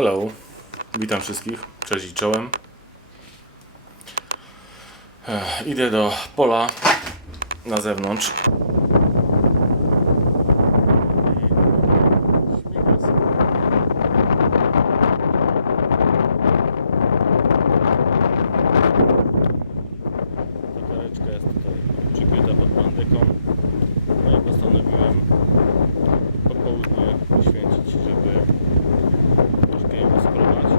Hello, witam wszystkich, cześć i czołem. Ech, Idę do pola na zewnątrz. Tokareczka jest tutaj przykryta pod bandeką. No i postanowiłem popołudnie poświęcić, żeby troszkę ją skrobać.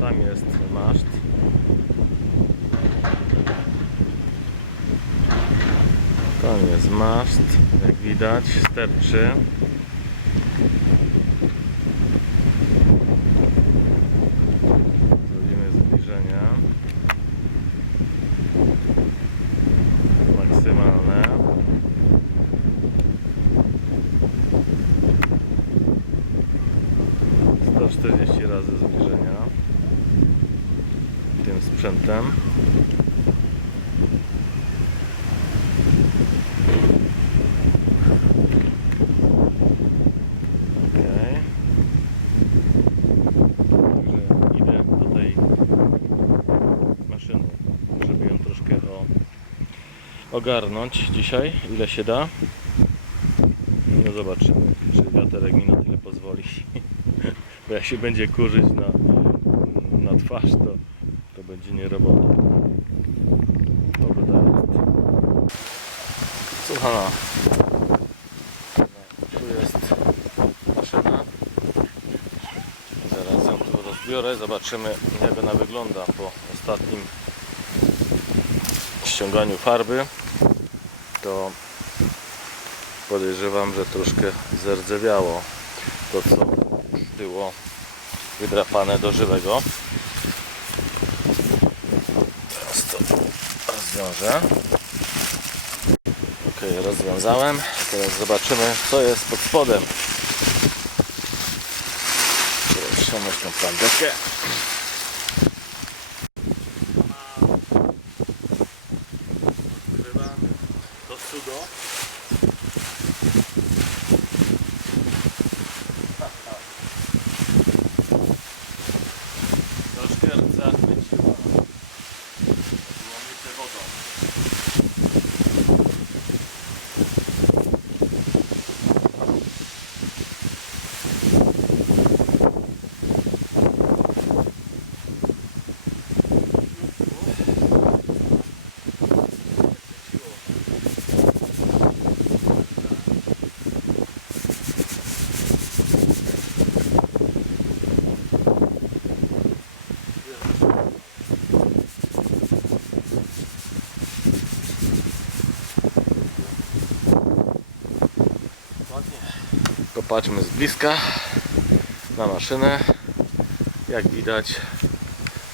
Tam jest maszt. Tam jest maszt, jak widać, sterczy. Zrobimy zbliżenia. Maksymalne. Sto czterdzieści razy zbliżenia tym sprzętem. Okej. Także idę do tej maszyny, żeby ją troszkę o, ogarnąć dzisiaj, ile się da. No zobaczymy, czy wiaterek mi na tyle pozwoli. Bo jak się będzie kurzyć na, na twarz, to, to będzie nie robota. Pogoda jest. Słuchana. Tu jest maszyna. Zaraz ją tu rozbiorę. Zobaczymy jak ona wygląda po ostatnim ściąganiu farby. To podejrzewam, że troszkę zerdzewiało to co było wydrapane do żywego. Teraz to rozwiążę. Ok, rozwiązałem. Teraz zobaczymy co jest pod spodem. Ściągnąć tą. Odkrywamy to cudo. Troszkę rdza chwyciła. Było myte wodą. Ładnie. Popatrzmy z bliska na maszynę. Jak widać,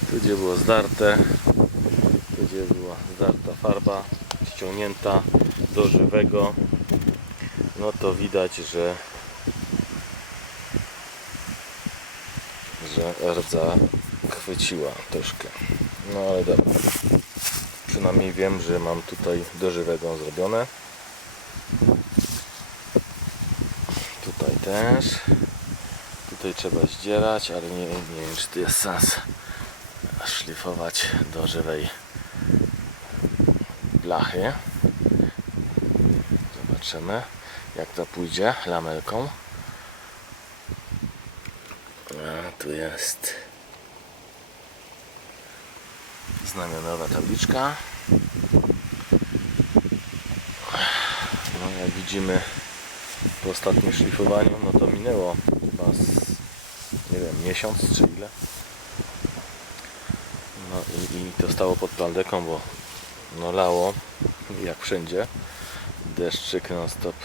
tu gdzie było zdarte, tu gdzie była zdarta farba, ściągnięta do żywego, no to widać, że że rdza chwyciła troszkę. No ale dobra. Przynajmniej wiem, że mam tutaj do żywego zrobione. Tutaj też. Tutaj trzeba zdzierać, ale nie, nie wiem czy tu jest sens szlifować do żywej blachy. Zobaczymy jak to pójdzie lamelką. A tu jest znamionowa tabliczka. No jak widzimy po ostatnim szlifowaniu, no to minęło chyba z, nie wiem, miesiąc czy ile. No i, i to stało pod plandeką, bo no lało, jak wszędzie. Deszczyk non stop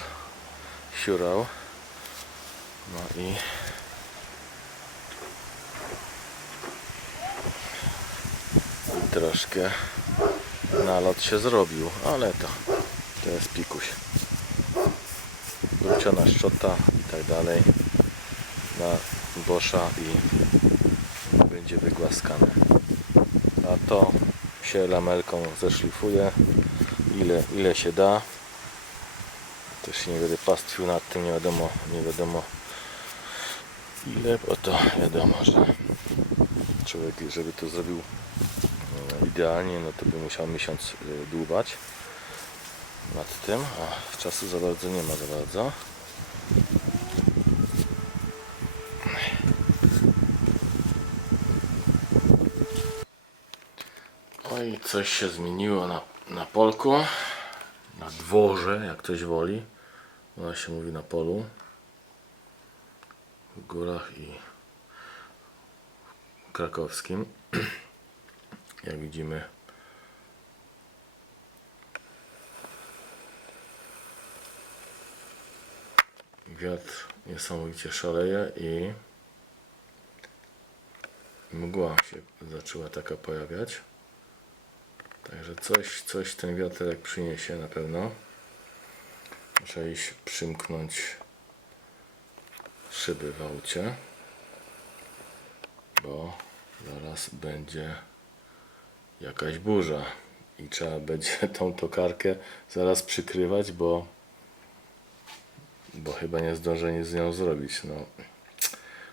siurał. No i troszkę nalot się zrobił, ale to to jest pikuś wróciona szczota i tak dalej na bosza i będzie wygłaskane. A to się lamelką zeszlifuje. Ile, ile się da. Też nie będę pastwił nad tym nie wiadomo, nie wiadomo Ile, bo to wiadomo, że człowiek, żeby to zrobił e, idealnie, no to by musiał miesiąc e, dłubać nad tym, a czasu za bardzo nie ma za bardzo. Oj, coś się zmieniło na, na polku, na dworze, jak ktoś woli. Ona się mówi na polu, w górach i krakowskim. Jak widzimy, wiatr niesamowicie szaleje i mgła się zaczęła taka pojawiać. Także coś, coś ten wiaterek przyniesie na pewno. Muszę iść przymknąć szyby w aucie, bo zaraz będzie jakaś burza i trzeba będzie tą tokarkę zaraz przykrywać, bo bo chyba nie zdążę nic z nią zrobić. No,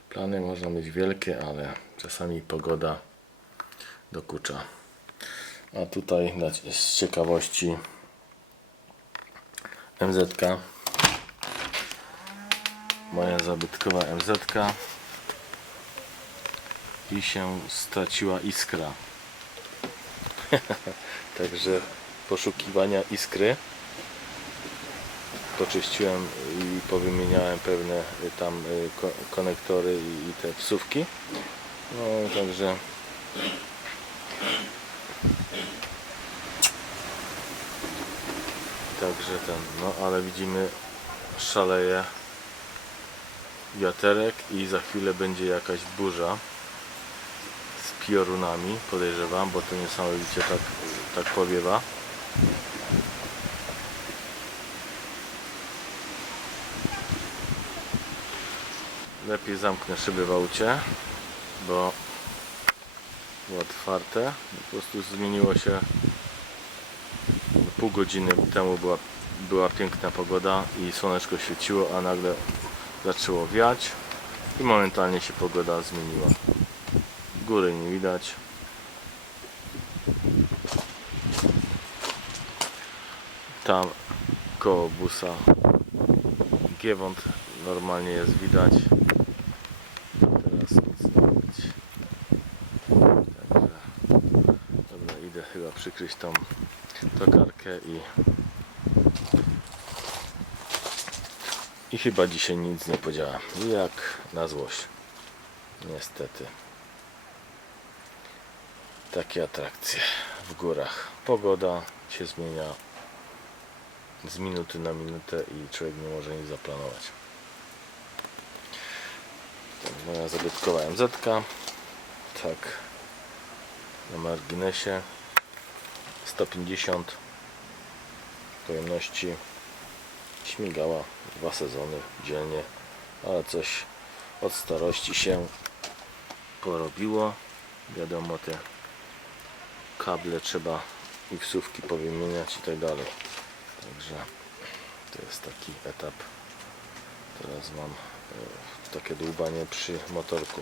plany można mieć wielkie, ale czasami pogoda dokucza. A tutaj z ciekawości MZK. Moja zabytkowa MZK. I się straciła iskra. Także poszukiwania iskry. Poczyściłem i powymieniałem pewne y, tam y, ko- konektory i te wsówki. No także Także ten, no ale widzimy szaleje wiaterek i za chwilę będzie jakaś burza z piorunami, podejrzewam, bo to niesamowicie tak, tak powiewa. Lepiej zamknę szyby w aucie, bo było otwarte. Po prostu zmieniło się pół godziny temu była, była piękna pogoda i słoneczko świeciło, a nagle zaczęło wiać i momentalnie się pogoda zmieniła. Góry nie widać. Tam koło busa Giewont normalnie jest widać. Teraz nic nie widać. Także dobra, chyba przykryć tą tokarkę i i chyba dzisiaj nic nie podziała. Jak na złość. Niestety. Takie atrakcje w górach. Pogoda się zmienia z minuty na minutę i człowiek nie może nic zaplanować. Tak, moja zabytkowa MZ tak na marginesie 150 pojemności. Śmigała dwa sezony dzielnie ale coś od starości się porobiło. Wiadomo te kable trzeba i wsówki powymieniać i tak dalej. Także to jest taki etap. Teraz mam e, takie dłubanie przy motorku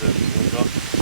zacząć do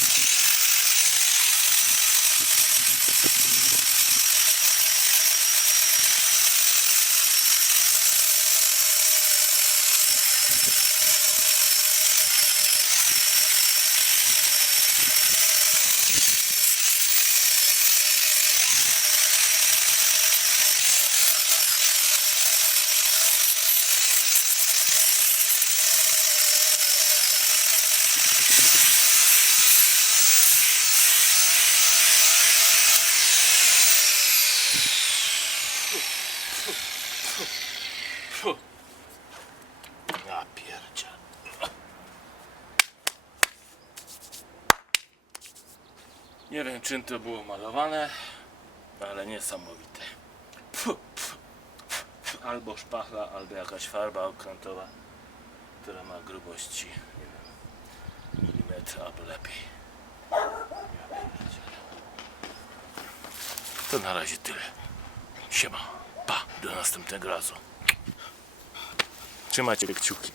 czym to było malowane, ale niesamowite. Albo szpachla, albo jakaś farba okrętowa, która ma grubości, nie wiem, milimetr albo lepiej. To na razie tyle. Siema. Pa, do następnego razu. Trzymajcie kciuki.